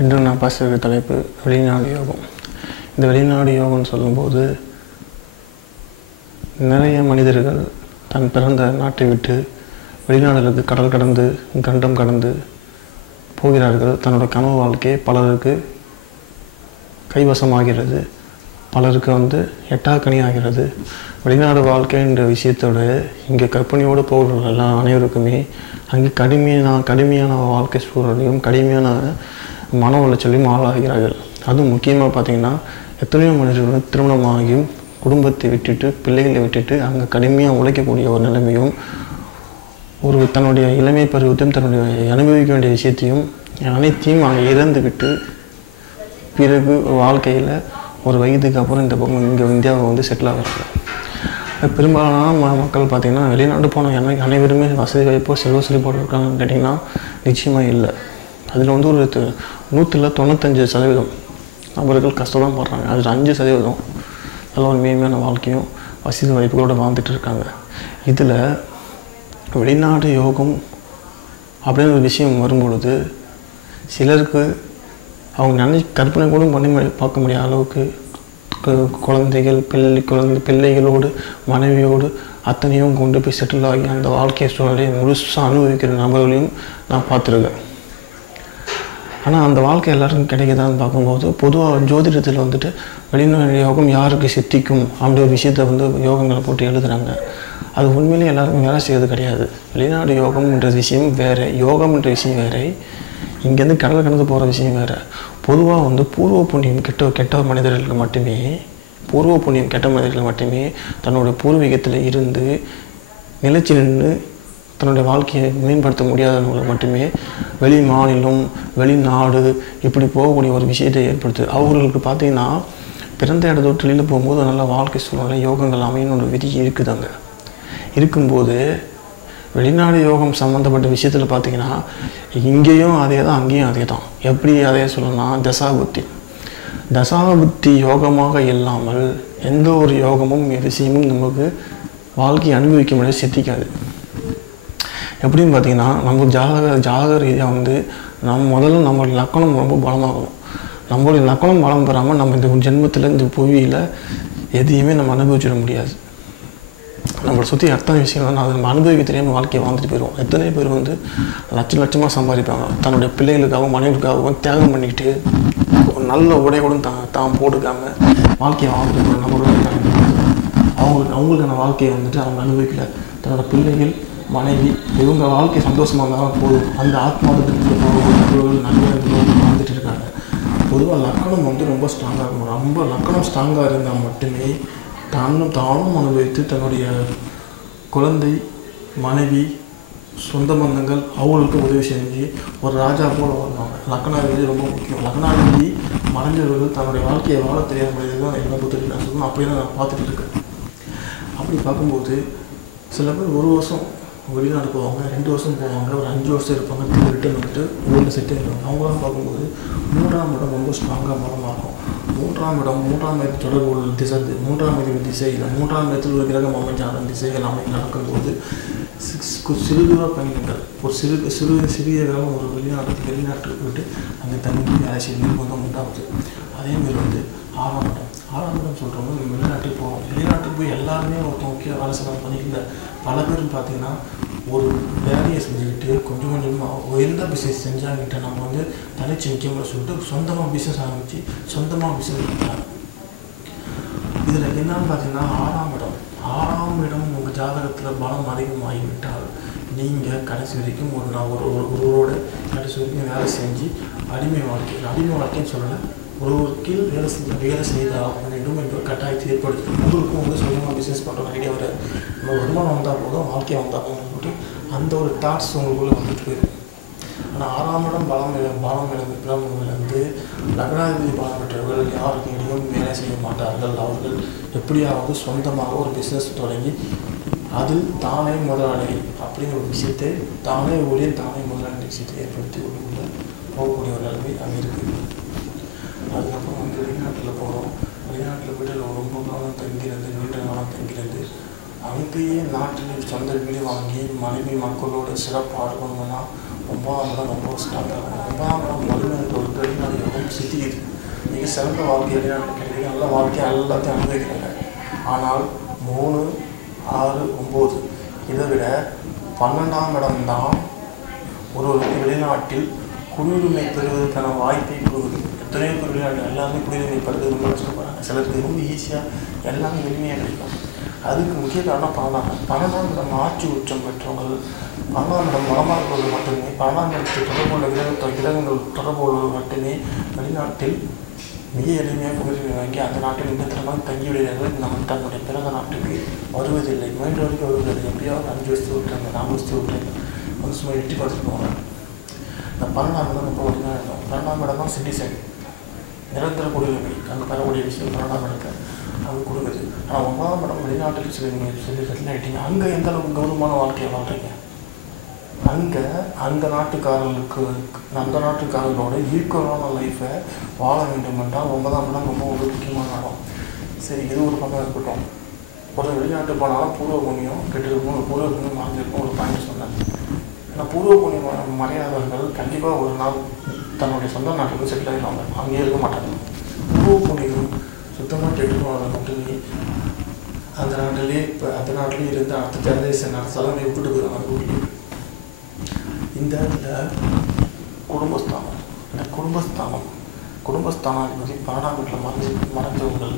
இன்று நான் பேசுகிற தலைப்பு வெளிநாடு யோகம். இந்த வெளிநாடு யோகம்னு சொல்லும்போது நிறைய மனிதர்கள் தன் பிறந்த நாட்டை விட்டு வெளிநாடுகளுக்கு கடல் கடந்து கண்டம் கடந்து போகிறார்கள். தன்னோட கனவு வாழ்க்கை பலருக்கு கைவசமாகிறது, பலருக்கு எட்டாக்கனி ஆகிறது. வெளிநாடு வாழ்க்கைன்ற விஷயத்தோட இங்கே கற்பனையோடு போகிறவர்கள் எல்லாம் அனைவருக்குமே அங்கே கடுமையான வாழ்க்கை சூழலையும் கடுமையான மன உளைச்சலையும் ஆளாகிறார்கள். அதுவும் முக்கியமாக பார்த்திங்கன்னா எத்தனையோ மனிதர்கள் திருமணமாகியும் குடும்பத்தை விட்டுட்டு பிள்ளைகளை விட்டுட்டு அங்கே கடுமையாக உழைக்கக்கூடிய ஒரு நிலைமையும் தன்னுடைய இளமை பருவத்தையும் தன்னுடைய அனுபவிக்க வேண்டிய விஷயத்தையும் அனைத்தையும் அங்கே இழந்துவிட்டு பிறகு வாழ்க்கையில் ஒரு வயதுக்கு அப்புறம் இந்த பக்கம் இங்கே இந்தியாவை செட்டில் ஆகிறாங்க. பெரும்பாலான மக்கள் பார்த்திங்கன்னா வெளிநாடு போன அனைவருமே வசதி வாய்ப்போ செல்வ செழிப்போடு இருக்காங்கன்னு கேட்டிங்கன்னா நிச்சயமாக இல்லை. அதில் ஒரு 195% நபர்கள் கஷ்டம் தான் படுறாங்க. அதில் 5% நல்ல ஒரு மேன்மையான வாழ்க்கையும் வசதி வாய்ப்புகளோடு வாழ்ந்துட்டு இருக்காங்க. இதில் வெளிநாடு யோகம் அப்படின்னு ஒரு விஷயம் வரும்பொழுது சிலருக்கு அவங்க கற்பனை கூட பண்ணி பார்க்க முடியாத அளவுக்கு பிள்ளைகளோடு மனைவியோடு அத்தனையும் கொண்டு போய் செட்டில் ஆகி அந்த வாழ்க்கை சூழலையும் முழுசாக அனுபவிக்கிற நபர்களையும் நான் பார்த்துருக்கேன். ஆனால் அந்த வாழ்க்கை எல்லாருக்கும் கிடைக்குதான்னு பார்க்கும்போது பொதுவாக ஜோதிடத்தில் வெளிநாடு யோகம் யாருக்கு சித்திக்கும் அப்படி ஒரு விஷயத்தை யோகங்களை போட்டு எழுதுகிறாங்க. அது உண்மையிலேயே எல்லாருக்கும் வேலை செய்வது கிடையாது. வெளிநாடு யோகம்ன்ற விஷயம் வேறு, யோகம்ன்ற விஷயம் வேறு, இங்கேருந்து கடல் கடந்து போகிற விஷயம் வேறு. பொதுவாக பூர்வ புண்ணியம் கெட்ட மனிதர்களுக்கு மட்டுமே தன்னுடைய பூர்வீகத்தில் இருந்து நிலைச்சி நின்று தன்னுடைய வாழ்க்கையை மேம்படுத்த முடியாதவங்களுக்கு மட்டுமே வெளி மாநிலம் வெளிநாடு இப்படி போகக்கூடிய ஒரு விஷயத்தை ஏற்படுத்துது. அவர்களுக்கு பார்த்திங்கன்னா பிறந்த இடத்த விட்டு வெளியில் போகும்போது நல்ல வாழ்க்கை சூழ்நிலை யோகங்கள் அமையணும் ஒரு விதி இருக்குதாங்க. இருக்கும்போது வெளிநாடு யோகம் சம்மந்தப்பட்ட விஷயத்தில் பார்த்திங்கன்னா இங்கேயும் அதே தான் அங்கேயும் அதே தான். எப்படி அதே சொல்லணும்னா தசாபுத்தி யோகமாக இல்லாமல் எந்த ஒரு யோகமும் விஷயமும் நமக்கு வாழ்க்கையை அனுபவிக்க முடியாது, சித்திக்காது. எப்படின்னு பார்த்திங்கன்னா நம்ம ஜாதக ரீதியாக முதல்ல நம்மளுடைய லக்கணம் ரொம்ப பலமாகணும். நம்மளுடைய லக்கணம் பலம் பெறாமல் நம்ம இந்த ஜென்மத்தில் இந்த புவியில் எதையுமே நம்ம அனுபவிச்சிட முடியாது. நம்மளை சுற்றி எத்தனை விஷயங்கள் அதை நம்ம அனுபவிக்க தெரியாமல் வாழ்க்கையை வாழ்ந்துட்டு போயிடுவோம். எத்தனை பேர் லட்சமாக சம்பாதிப்பாங்க, தன்னுடைய பிள்ளைகளுக்காகவும் மனைவிக்காகவும் தியாகம் பண்ணிக்கிட்டு ஒரு நல்ல உடையோடு தான் போட்டுக்காமல் வாழ்க்கையை வாழ்ந்துட்டு போகிற நபர்களும் அவங்களுக்கான வாழ்க்கையை அவங்க அனுபவிக்கல. தன்னோட பிள்ளைகள் மனைவி இவங்க வாழ்க்கை சந்தோஷமாக இருந்தாலும் போதும் அந்த ஆத்மாவத்தில் நிறைய வாழ்ந்துட்டு இருக்காங்க. பொதுவாக லக்கணம் ரொம்ப ஸ்ட்ராங்காக இருக்கணும். ரொம்ப லக்கணம் ஸ்ட்ராங்காக இருந்தால் மட்டுமே தானும் அனுபவித்து தன்னுடைய குழந்தை மனைவி சொந்த பந்தங்கள் அவங்களுக்கு உதவி செஞ்சு ஒரு ராஜா போல வருவாங்க. லக்னாதிபதி ரொம்ப முக்கியம். லக்னாதிபதி மறைஞ்சவர்கள் தன்னுடைய வாழ்க்கையை வாழ தெரியாத முடியாது தான் என்ன பொறுத்து நான் சொல்லணும். அப்படி தான் நான் பார்த்துட்டு இருக்கேன். அப்படி பார்க்கும்போது சில பேர் 1 வருஷம் வெளிநாடு போவாங்க, 2 வருஷம் போவாங்க, ஒரு 5 வருஷம் இருப்பாங்க, திரும்ப ரிட்டர்ன் ஊரில் செட் ஆகிடுவாங்க. அவங்களாம் பார்க்கும்போது 3ஆம் இடம் ரொம்ப ஸ்ட்ராங்காக பலமாக இருக்கும். 3ஆம் இடத்து தொடர்பு உள்ள திசை, 3ஆம் இடத்தின் திசையில் 3ஆம் இடத்தில் ஒரு கிரகம் அமைஞ்ச அதன் திசைகள் நடக்கும்போது சிறு தூர பயணங்கள் ஒரு சிறிய கிரகம் ஒரு வெளிநாட்டுக்கு விட்டு அந்த தண்ணி வேலை செய்ய நிர்பந்தம் உண்டாகுது. அதேமாதிரி 6ஆம் இடம் சொல்கிறவங்க நம்ம வெளிநாட்டுக்கு போவோம். வெளிநாட்டுக்கு போய் எல்லாருமே ஒருத்தர் முக்கிய வேலை செய்யலாம் பண்ணிக்கல. பல பேர் பார்த்திங்கன்னா ஒரு வேலையை செஞ்சுக்கிட்டு கொஞ்சம் கொஞ்சமாக எந்த பிஸ்னஸ் செஞ்சாங்கிட்ட நம்ம தனிச்சு நிற்கணும்னு சொல்லிட்டு சொந்தமாக பிஸ்னஸ் ஆரம்பித்து சொந்தமாக பிஸ்னஸ் பண்ணுறாங்க. இதில் என்னன்னு பார்த்தீங்கன்னா 6ஆம் இடம் உங்கள் ஜாதகத்தில் பலம் அதிகமாகிவிட்டால் நீங்கள் கடைசி வரைக்கும் ஒருவரோட கடைசி வரைக்கும் வேலை செஞ்சு அடிமை வாழ்க்கைன்னு சொல்லலை, ஒரு கீழ் வேலை செய்தால் வேண்டும் என்ற கட்டாயத்தை ஏற்படுத்தி உங்களுக்கும் சொந்தமாக பிஸ்னஸ் பண்ணுற ஐடியா வர நம்ம வருமானம் வந்தால் போதும் வாழ்க்கையை வந்தால் போதும் சொல்லிட்டு அந்த ஒரு தாட்ஸ் உங்களுக்குள்ளே வந்துட்டு போயிடும். ஆனால் 6ஆம் இடம் பலம் இழந்து லக்னாதிபதி பலம் பெற்றவர்கள் யாருக்கு இடையும் வேலை செய்ய மாட்டார்கள். அவர்கள் எப்படியாவது சொந்தமாக ஒரு பிஸ்னஸ் தொடங்கி அதில் தானே முதலாளி அப்படிங்கிற ஒரு விஷயத்தை தானே முதலாளி விஷயத்தை ஏற்படுத்தி கொண்டு போகக்கூடிய ஒரு நிலைமை அங்கே இருக்குது. அதுக்கப்புறம் வெளிநாட்டில் போகிறோம். வெளிநாட்டில் போய்ட்டு ரொம்ப காலம் நீண்ட காலம் தங்கிறது அங்கேயே நாட்டில் சொந்த வீடு வாங்கி மனைவி மக்களோட சிறப்பாக இருக்கணும்னா 9ஆம் இடம் ரொம்ப ஸ்ட்ராங்காக இருக்கும். 9ஆம் இடம் வலிமை ஒரு வெளிநாடு சிறந்த வாழ்க்கை வெளிநாட்டில் கிடைக்குது, நல்ல வாழ்க்கையை எல்லாத்தையும் அனுபவிக்கிறாங்க. ஆனால் 3, 6, 9 இதை விட 12ஆம் இடம்தான் ஒரு வெளிநாட்டில் குடியுரிமை பெறுவதற்கான வாய்ப்பை கொடுக்குது. எத்தனையோ பேர் வெளிநாட்டு எல்லாருமே குடியுரிமை பெறுவது ரொம்ப கஷ்டப்படுறாங்க. சிலருக்கு ரொம்ப ஈஸியாக எல்லாமே எளிமையாக கிடைக்கும். அதுக்கு முக்கிய காரணம் 12ஆம் இடம் ஆட்சி உச்சம் பெற்றவர்கள், 12ஆம் இடம் மனமாக இருப்பது மட்டுமே, 12ஆம் இடத்தில் தொடர்புள்ள கிரகங்கள் தொடர்புள்ளது மட்டுமே வெளிநாட்டில் மிக எளிமையாக குடியுரிமை வாங்கி அந்த நாட்டில் நிரந்தரமாக தங்கிவிடுகிறார்கள். நம்ம தன்னுடைய பிறந்த நாட்டுக்கு வருவதில்லை, மீண்டும் வரைக்கும் வருவதில்லை. எப்படியாவது 5 வருஷத்துக்கு விட்டுறாங்க, 4 வருஷத்துக்கு விட்டுறாங்க, வந்து சும்மா எட்டி பார்த்துட்டு போவாங்க. இந்த 12ஆம் இடம் ரொம்ப ஒழுங்காக இருக்கும். 12ஆம் இடம் தான் சிட்டிசன், நிரந்தர குடியுரிமை. அங்கே பெறக்கூடிய விஷயம் 12ஆம் இடத்தை அது கொடுக்குது. ஆனால் 9ஆம் இடம் வெளிநாட்டுக்கு நீங்கள் செட்டில் ஆகிட்டீங்க, அங்கே எந்த அளவுக்கு கௌரவமான வாழ்க்கையை வாழ்றீங்க. அங்கே அந்த நாட்டுக்காரர்களோட ஈக்குவலான லைஃப்பை வாழ வேண்டும் என்றால் 9ஆம் இடம் ரொம்ப ஒரு முக்கியமான இடம். சரி, இது ஒரு பக்கம் இருக்கட்டும். ஒரு வெளிநாட்டு போனாலும் பூர்வ புண்ணியம் கெட்டிருக்கும், பூர்வ புண்ணியம் மறைஞ்சிருக்கும். ஒரு பாயிண்ட் சொன்னேன். ஏன்னா பூர்வ புண்ணியம் மறையாதவர்கள் கண்டிப்பாக ஒரு நாள் தன்னுடைய சொந்த நாட்டுக்கு செட்டில் ஆகிடுவாங்க, அங்கேயே இருக்க மாட்டாங்க. பூர்வ புண்ணியம் சுத்தமாக கெட்டுருவாங்க மட்டுமே அந்த நாட்டிலே இருந்து அடுத்த ஜெனரேஷன் அடுத்த தலைமுறை விட்டுட்டு போயிடுவாங்க அந்த ஊருக்கு. இந்த குடும்பஸ்தானாதிபதி 12ஆம் வீட்டில் மறைஞ்சவர்கள்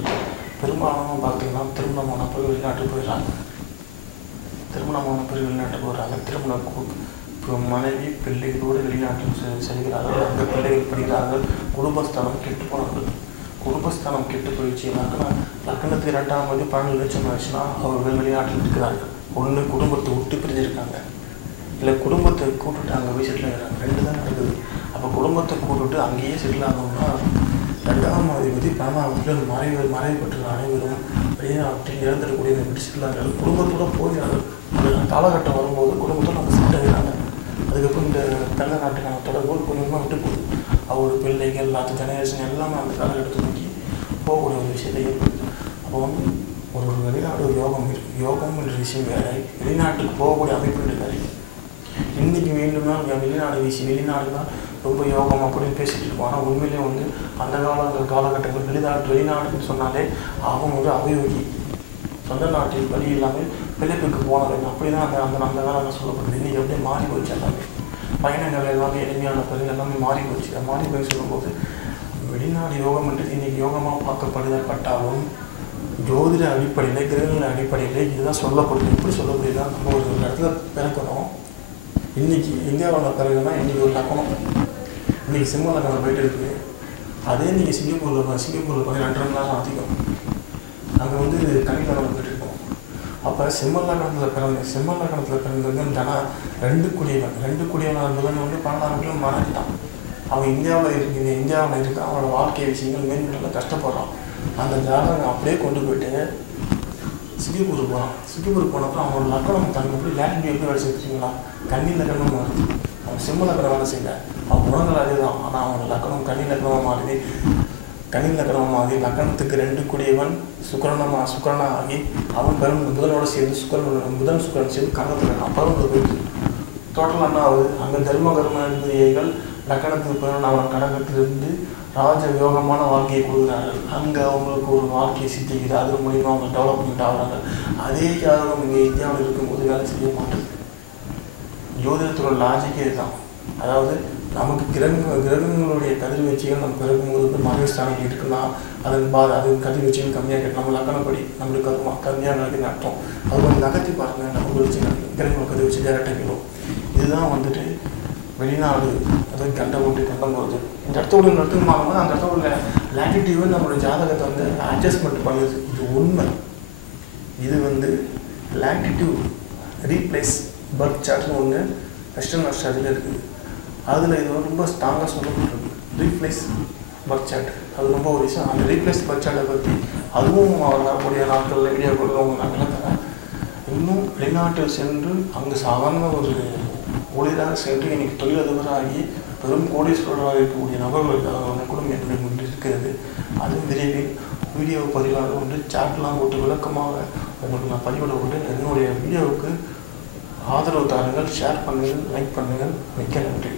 பெரும்பாலும் பார்த்தீங்கன்னா திருமணமான போய் வெளிநாட்டுக்கு போயிடுறாங்க. திருமண மனைவி பிள்ளைகளோடு வெளிநாட்டில் செல்கிறார்கள். அந்த பிள்ளைகள் படிக்கிறார்கள். குடும்பஸ்தானம் கெட்டு போனார்கள். குடும்பஸ்தானம் கெட்டு போயிடுச்சு. லக்னத்துக்கு 2ஆம் தேதி 12 லட்சம் ஆச்சுன்னா அவர்கள் வெளிநாட்டில் இருக்கிறார்கள். ஒன்று குடும்பத்தை விட்டு பிரிஞ்சிருக்காங்க, இல்லை குடும்பத்தை கூட்டுட்டு அங்கே போய் செட்டில் ஆகிறாங்க. 2 தான் நடக்குது. அப்போ குடும்பத்தை கூட்டுட்டு அங்கேயே செட்டில் ஆகணும்னா 2ஆம் அதிபதி 12ஆம் வீட்டில் மறைவு பெற்ற அனைவரும் வெளிநாட்டில் இறந்துடக்கூடிய விட்டு செட்டில் ஆகிறார்கள். குடும்பத்தோடு போகிறார்கள். அந்த காலகட்டம் வரும்போது குடும்பத்தோடு அங்கே செட்டில் ஆகிறாங்க. அதுக்கப்புறம் இந்த தங்க நாட்டுக்கான தொடர்பு கொஞ்சமாக விட்டு போகுது. அவரோட பிள்ளைகள் அடுத்த ஜெனரேஷன் எல்லாமே அந்த காலகட்டத்தை நோக்கி போகக்கூடிய ஒரு விஷயத்தை ஏற்படுது. அப்போ ஒரு வெளிநாடு யோகம் என்ற விஷயம் வேறு, வெளிநாட்டுக்கு போகக்கூடிய அமைப்பு இருக்காரு. இன்றைக்கி வேண்டும்னா வெளிநாடுனா ரொம்ப யோகம் அப்படின்னு பேசிகிட்டு இருக்கோம். ஆனால் உண்மையிலே அந்த காலகட்டங்கள் வெளிநாடுன்னு சொன்னாலே அவங்க அவையோகி, சொந்த நாட்டில் வழி இல்லாமல் பிழைப்புக்கு போனவங்க. அப்படி தான் அந்த காலம் சொல்லப்படுது. இன்றைக்கி அப்படியே மாறி போச்சு. எல்லாமே பயணங்கள் எல்லாமே எளிமையான பிறகு எல்லாமே மாறி போச்சு. மாறி போய் சொல்லும்போது வெளிநாடு யோகம் என்று இன்றைக்கி யோகமாக பார்க்கப்பட்டாலும் ஜோதிட அடிப்படையில் கிரகங்கள் அடிப்படையில் இதுதான் சொல்லப்படுது. எப்படி சொல்லப்படுதுன்னா, நம்ம ஒரு இடத்துல பிறக்கணும். இன்றைக்கி இந்தியாவில் பிறகுனா இன்றைக்கி ஒரு லக்கணம், இன்றைக்கி சிம்ம லக்கணம் போயிட்டு இருக்குது. அதே நீங்கள் சிங்கப்பூரில் போய் 2 மணி நேரம் அதிகம் அங்கே கனி லக்கணம் போயிட்டு இருக்கோம். அப்போ சிம்ம லக்கணத்தில் பிறந்தது தனா 2 குடியவன் புதன் 12ஆம் வீட்டில் மறைஞ்சிட்டான். அவன் இந்தியாவில் இருக்கான். அவனோட வாழ்க்கை விஷயங்கள் மேம்படுறதுல கஷ்டப்படுறான். அந்த ஜாதகம் அப்படியே கொண்டு போயிட்டு சிங்கப்பூருக்கு போனப்போ அவனோட லக்கணம் தங்க எப்படி லேண்ட் எப்படி வேலை செய்யுங்களா, கன்னி லக்கணமாக மாறுது. அவன் சிம்ம லக்கணம் வேலை செய்யல, அவன் குணங்கள் அதே தான். ஆனால் அவனோட லக்கணம் கன்னி லக்கணமாக மாறுது. கன்னி லக்கணமாகி லக்கணத்துக்கு 2 குடியவன் சுக்கரனா ஆகி அவன் புதனோட சேர்ந்து புதன் சுக்கரன் சேர்ந்து கர்மத்தில் அப்புறம் போயிடுது. டோட்டல் என்ன ஆகுது, அங்கே தர்ம கர்மதிகள் லக்கணத்துக்கு 11ஆம் கடகத்திலிருந்து ராஜ யோகமான வாழ்க்கையை கொடுக்குறார்கள். அங்கே அவங்களுக்கு ஒரு வாழ்க்கையை சித்திக்குது. அது மூலிமா அவங்க டெவலப்மெண்ட் ஆகிறாங்க. அதே ஜாதகம் இங்கே இந்தியாவில் இருக்கும்போது வேலை செய்ய மாட்டேங்குது. ஜோதிடத்தோட லாஜிக்கே இதுதான். அதாவது நமக்கு கிரகங்களுடைய கதிர்வீச்சுகள் நம்ம பிறகும்போது மறைவுஸ்தானம் இருக்குன்னா அது கதிர்வீச்சுகள் கம்மியாக இருக்குது. நம்ம லக்கணப்படி நம்மளுக்கு கம்மியாக நடக்குதுன்னு அர்த்தம். அது நகர்த்தி பாருங்கள், நம்ம வச்சு கிரகங்கள் கதிர்வீச்சு டேரெக்டாக கிடும். இதுதான் வெளிநாடு, அதாவது கண்டம் போகுது. இந்த இடத்தோட நடத்துக்கு மாறும்போது அந்த இடத்தோட லேட்டிடியூவை நம்மளோட ஜாதகத்தை அட்ஜஸ்ட்மெண்ட் பண்ணுது. இது உண்மை. இது லேட்டிடியூட் ரீப்ளேஸ் பர்த் சார்ட்னு ஒன்று வெஸ்டர்ன் அஸ்ட்ராலஜியில் இருக்குது. அதில் இது ரொம்ப ஸ்ட்ராங்காக சொல்லப்பட்டிருக்கு. ரீப்ளேஸ் பர்த் சார்ட் அது ரொம்ப ஒரு விஷயம். அந்த ரீப்ளேஸ் பர்த் சார்ட்டை பற்றி அதுவும் வரக்கூடிய நாட்களில் வீடியோ கொடுக்குறவங்க நாங்கள் தரேன். இன்னும் வெளிநாட்டில் சென்று அங்கு சாதாரண ஒரு ஊழியராக சென்று இன்றைக்கி தொழிலதிபராகி பெரும் கோடீஸ்வரராக இருக்கக்கூடிய நபர்கள் கூட மேற்கொண்டு இருக்கிறது. அது விரைவில் வீடியோ பதிவாக சாட்லாம் போட்டு விளக்கமாக உங்களுக்கு நான் பதிவிட கொண்டு என்னுடைய வீடியோவுக்கு ஆதரவு தாருங்கள், ஷேர் பண்ணுங்கள், லைக் பண்ணுங்கள். மிக்க நன்றி.